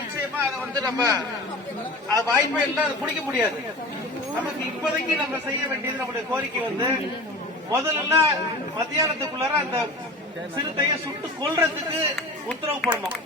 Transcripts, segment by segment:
நிச்சயமா அதை வந்து நம்ம வாய்ப்பே இல்லை, அதை பிடிக்க முடியாது. நமக்கு இப்போதைக்கு நம்ம செய்ய வேண்டியது நம்முடைய கோரிக்கை வந்து முதல்ல மத்தியானத்துக்குள்ளார அந்த சிறுத்தையை சுட்டு கொல்றதுக்கு உத்தரவு போடணும்.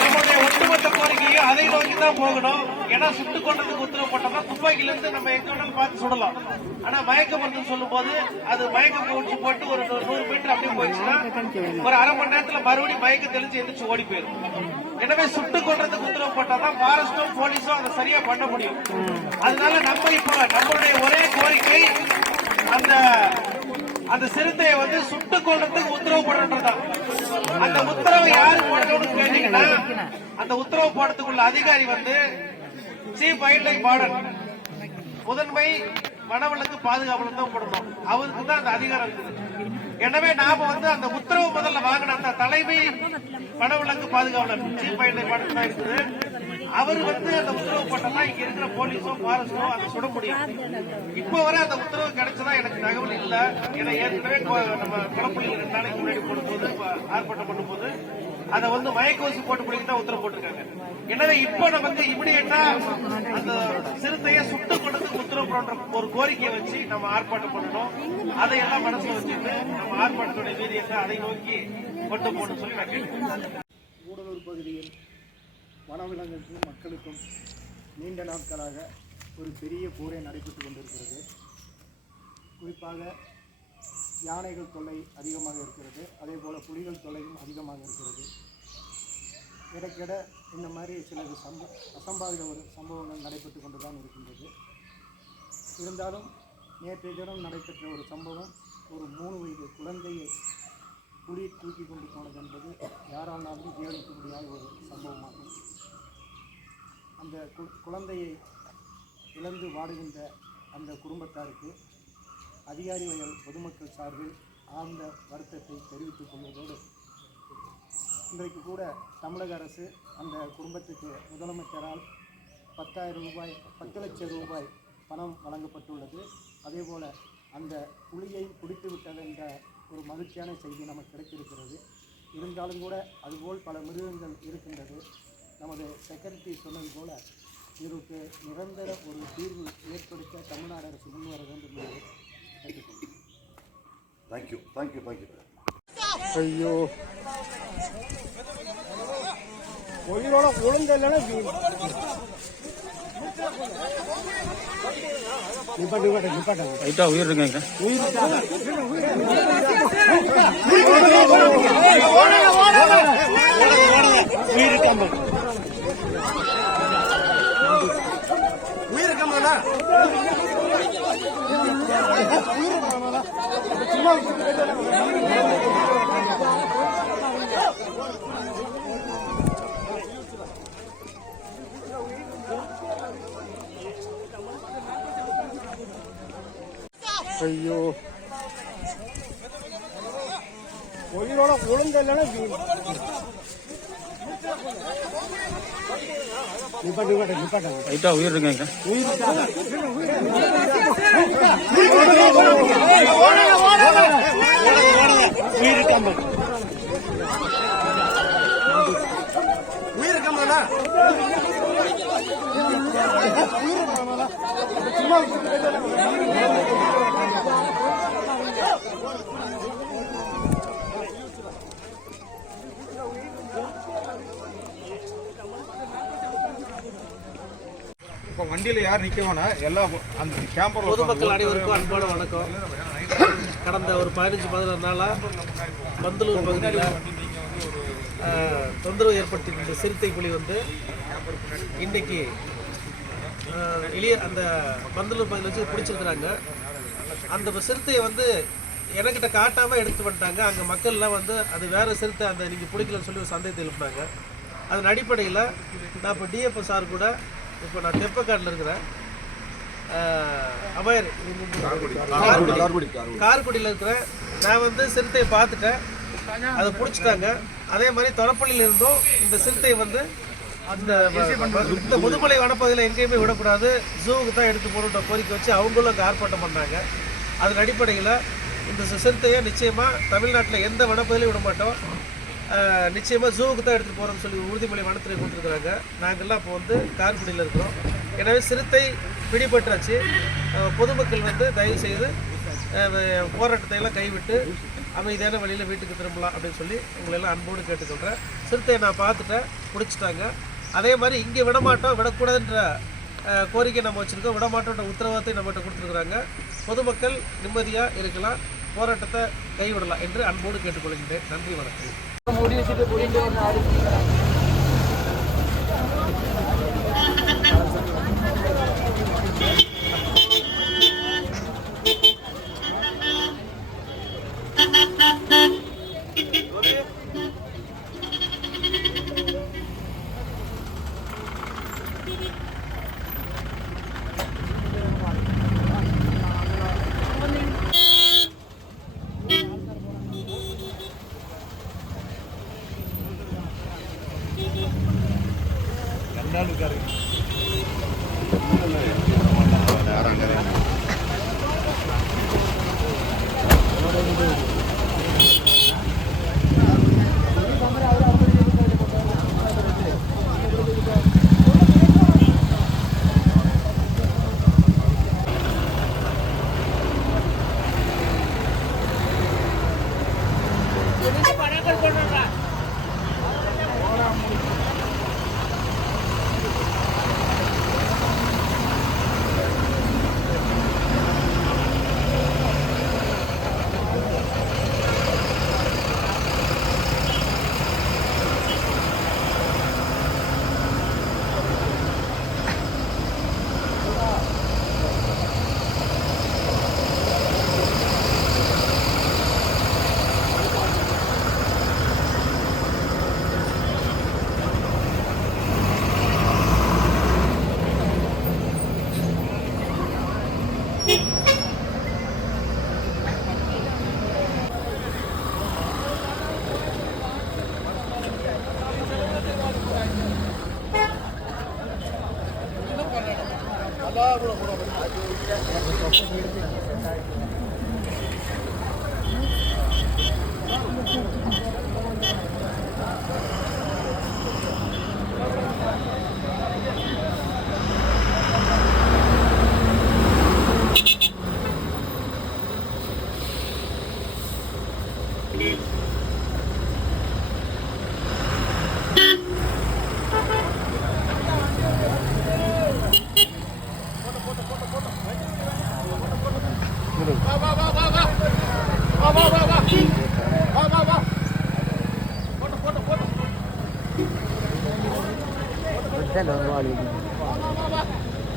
நம்மளுடைய ஒட்டுமொத்த கோரிக்கையும் அதை நோக்கி தான் போகணும். ஏன்னா சுட்டு கொண்டதுக்கு உத்தரவு போட்டோம்னா துப்பாக்கில இருந்து நம்ம எங்க வேணாலும் பார்த்து சுடலாம். ஆனா மயக்க மருந்து சொல்லும் போது அது மயக்க பூச்சி போட்டு ஒரு 100 மீட்டர் அப்படியே போயிடுச்சுன்னா ஒரு அரை மணி நேரத்துல மறுபடியும் மயக்க தெளிச்சு எந்திரிச்சு ஓடி போயிடும். எனவே சுட்டு கொள்றதுக்கு உத்தரவு போட்டாதான் ஃபாரஸ்டும் போலீஸும் அதை சரியா பண்ண முடியும். அதனால நம்ம இப்போ நம்மளுடைய ஒரே கோரிக்கை அந்த சிறுத்தையை வந்து சுட்டு கொள்றதுக்கு உத்தரவு போடுறதுதான். அந்த உத்தரவு யாரு போடணும்னு கேட்டீங்கன்னா அந்த உத்தரவு போடுறதுக்குள்ள அதிகாரி வந்து சீஃப் வைல்ட் லைஃப் வார்டன், முதன்மை வனவிலங்கு பாதுகாவலர் தான் போடணும். அவருக்கு தான் அந்த அதிகாரம் இருக்குது. எனவே நாம வந்து அந்த உத்தரவு முதல்ல வாங்கின அந்த தலைமை வனவிலங்கு பாதுகாவலர் சீஃப் வைல்ட் லைஃப் வார்டன் தான் இருக்குது. அவர் வந்து அந்த உத்தரவு போட்டா இங்க இருக்கிற போலீஸும் ஃபாரஸ்டும் அதை சுட முடியும். இப்ப வரை அந்த உத்தரவு கிடைச்சதா எனக்கு தகவல் இல்ல. ஏன்னா ஏற்கனவே நம்ம குளப்பள்ளியில் 2 நாளைக்கு முன்னாடி போடும்போது ஆர்ப்பாட்டம் பண்ணும்போது அதை வந்து மயக்கோசி போட்டு பிடிக்க தான் உத்தரவு போட்டிருக்காங்க. எனவே இப்ப நமக்கு இமிடியேட்டா அந்த சிறுத்தையை சுட்டு கொண்டதுக்கு உத்தரவு போன்ற ஒரு கோரிக்கையை வச்சு நம்ம ஆர்ப்பாட்டம் பண்ணணும். அதையெல்லாம் மனசுல வச்சுட்டு நம்ம ஆர்ப்பாட்டத்துடைய வீரியத்தை அதை நோக்கி கொண்டு போகணும்னு சொல்லி நான் கேட்கிறேன். கூடலூர் பகுதியில் வனவிலங்குக்கும் மக்களுக்கும் நீண்ட நாட்களாக ஒரு பெரிய போரே நடைபெற்று கொண்டிருக்கிறது. குறிப்பாக யானைகள் தொல்லை அதிகமாக இருக்கிறது, அதே போல் புலிகள் தொல்லையும் அதிகமாக இருக்கிறது. இடைக்கிட இந்த மாதிரி சில அசம்பாவித ஒரு சம்பவங்கள் நடைபெற்று கொண்டு தான் இருக்கின்றது. இருந்தாலும் நேற்றைய தினம் நடைபெற்ற ஒரு சம்பவம், ஒரு 3 வயது குழந்தையை புலி தூக்கி கொண்டு போனது என்பது யாராலும் ஜீவனிக்க முடியாத ஒரு சம்பவமாகும். அந்த குழந்தையை இழந்து வாடுகின்ற அந்த குடும்பத்தாருக்கு அதிகாரி வயல் பொதுமக்கள் சார்பில் ஆழ்ந்த வருத்தத்தை தெரிவித்துக் கொள்வதோடு, இன்றைக்கு கூட தமிழக அரசு அந்த குடும்பத்துக்கு முதலமைச்சரால் 10 லட்சம் ரூபாய் பணம் வழங்கப்பட்டுள்ளது. அதேபோல் அந்த புலியை பிடித்து விட்டது என்ற ஒரு மகிழ்ச்சியான செய்தி நமக்கு கிடைத்திருக்கிறது. இருந்தாலும் கூட அதுபோல் பல மிருகங்கள் இருக்கின்றது. நமது செக்ரட்டரி சொன்னது போல இதற்கு நிரந்தர ஒரு தீர்வு ஏற்படுத்த தமிழ்நாடு அரசு முன்வர வேண்டும் என்று கேட்டுக்கொள்கிறேன். தேங்க்யூ. ஐயோ, உயிரோட ஒழுங்கு இல்லைன்னா ரைட்டா உயிர் இருக்குங்க. ஐயோ, உயிரோட ஒழுங்கு இல்லைன்னா ரைட்டா உயிர் இருக்குங்க. இப்போ வண்டியில் யார் நிற்க வேணாம், எல்லாம் அந்த கேம்பர். பொதுமக்கள் அனைவருக்கும் அன்பான வணக்கம். கடந்த ஒரு 15-16 நாளாக பந்தலூர் பகுதியில் தொந்தரவு ஏற்படுத்தியிருந்த சிறுத்தை புலி வந்து இன்னைக்கு அந்த பந்தலூர் பகுதியில் வச்சு பிடிச்சிருக்கிறாங்க. அந்த சிறுத்தையை வந்து எனக்கிட்ட காட்டாமல் எடுத்து வந்துட்டாங்க. அங்கே மக்கள்லாம் வந்து அது வேறு சிறுத்தை, அந்த நீங்கள் பிடிக்கலன்னு சொல்லி ஒரு சந்தேகத்தை எழுப்பினாங்க. அதன் அடிப்படையில் நான் இப்போ டிஎஃப்ஓ சார் கூட இப்போ நான் தெப்பக்காட்டில் இருக்கிறேன். அபயர் கார்குடியில் இருக்கிறேன். நான் வந்து சிறுத்தையை பார்த்துட்டேன், அதை பிடிச்சிட்டாங்க. அதே மாதிரி தொரப்பள்ளியில் இருந்தும் இந்த சிறுத்தை வந்து இந்த முதுமலை வனப்பகுதியில் எங்கேயுமே விடக்கூடாது, ஜூவுக்கு தான் எடுத்து போகணுன்ற கோரிக்கை வச்சு அவங்களும் அங்கே ஆர்ப்பாட்டம் பண்ணுறாங்க. அதன் அடிப்படையில் இந்த சிறுத்தையை நிச்சயமாக தமிழ்நாட்டில் எந்த வனப்பகுதியிலையும் விட மாட்டோம், நிச்சயமாக ஜூவுக்கு தான் எடுத்துகிட்டு போகிறோம்னு சொல்லி உறுதிமொழி வனத்துறை கொடுத்துருக்குறாங்க. நாங்கள்லாம் இப்போ வந்து கார்குடியில் இருக்கிறோம். எனவே சிறுத்தை பிடிபட்டாச்சு. பொதுமக்கள் வந்து தயவு செய்து போராட்டத்தை எல்லாம் கைவிட்டு அமைதியான வழியில் வீட்டுக்கு திரும்பலாம் அப்படின்னு சொல்லி உங்களெல்லாம் அன்போடு கேட்டுக்கொள்கிறேன். சிறுத்தையை நான் பார்த்துட்டேன், பிடிச்சிட்டாங்க. அதே மாதிரி இங்கே விடமாட்டோம், விடக்கூடாதுன்ற கோரிக்கை நம்ம வச்சுருக்கோம். விடமாட்டோன்ற உத்தரவாதத்தை நம்மகிட்ட கொடுத்துருக்குறாங்க. பொதுமக்கள் நிம்மதியாக இருக்கலாம், போராட்டத்தை கைவிடலாம் என்று அன்போடு கேட்டுக்கொள்கின்றேன். நன்றி, வணக்கம்.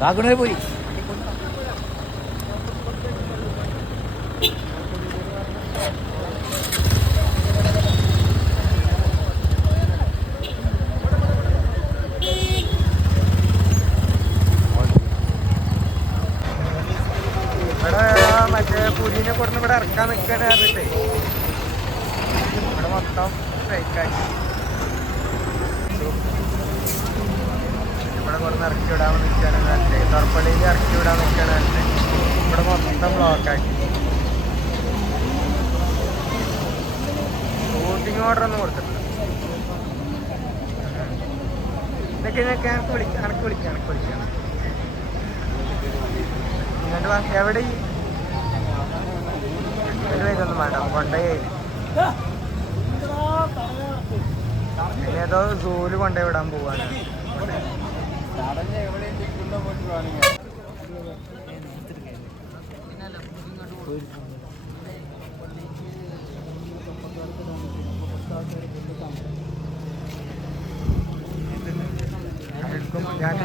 കാക്കണേ പോയി ഇവിടെ മറ്റേ പുലിനെ കൊടുന്ന് ഇവിടെ ഇറക്കാൻ നിൽക്കാണ് പറഞ്ഞിട്ടേ ഇവിടെ മൊത്തം ഫേക്കാക്കി ഇവിടെ കൊടുന്ന് ഇറക്കി വിടാൻ നിൽക്കുകയാണ് പറഞ്ഞിട്ട് തൊറപ്പള്ളിയിൽ ഇറക്കി വിടാൻ നിൽക്കുകയാണ് പറഞ്ഞിട്ട് ഇവിടെ മൊത്തം ബ്ലോക്കാക്കി. ഷൂട്ടിംഗ് ഓർഡർ ഒന്നും കൊടുത്തിട്ടില്ല. ഇതൊക്കെ എനക്ക് വിളിക്കാം ഇങ്ങോട്ട് വാ. എവിടെ ഇതൊന്നും വേണ്ട, കൊണ്ടുപോയി ഏതോ സൂല് കൊണ്ടുപോയി വിടാൻ പോവാണ്. ഞാൻ